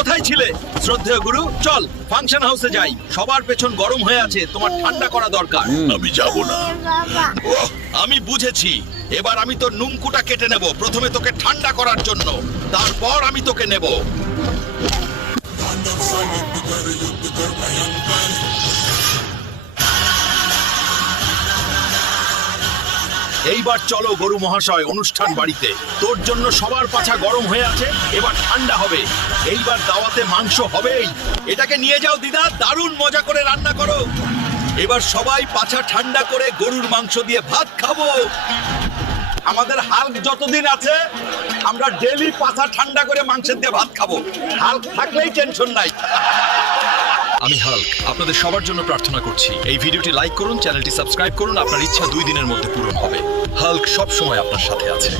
কোথায় ছিলে? শ্রদ্ধেয় গুরু, চল ফাংশন হাউসে যাই। সবার পেছন গরম হয়ে আছে, তোমার ঠান্ডা করা দরকার। আমি যাব না। ওহ, আমি বুঝেছি। এবার আমি তোর নুমকুটা কেটে নেব, প্রথমে তোকে ঠান্ডা করার জন্য, তারপর আমি তোকে নেব। এইবার চলো গরু মহাশয় অনুষ্ঠান বাড়িতে। তোর জন্য সবার পাছা গরম হয়ে আছে, এবার ঠান্ডা হবে। এইবার দাওয়াতে মাংস হবেই। এটাকে নিয়ে যাও দিদা, দারুণ মজা করে রান্না করো। এবার সবাই পাছা ঠান্ডা করে গরুর মাংস দিয়ে ভাত খাবো। আমাদের হাল্ক যতদিন আছে আমরা ডেলি পাছা ঠান্ডা করে মাংসের দিয়ে ভাত খাবো। হাল্ক থাকলেই টেনশন নাই। আমি হাল্ক আপনাদের সবার জন্য প্রার্থনা করছি, এই ভিডিওটি লাইক করুন, চ্যানেলটি সাবস্ক্রাইব করুন। আপনার ইচ্ছা 2 দিনের মধ্যে পূরণ হবে। হাল্ক সব সময় আপনার সাথে আছে।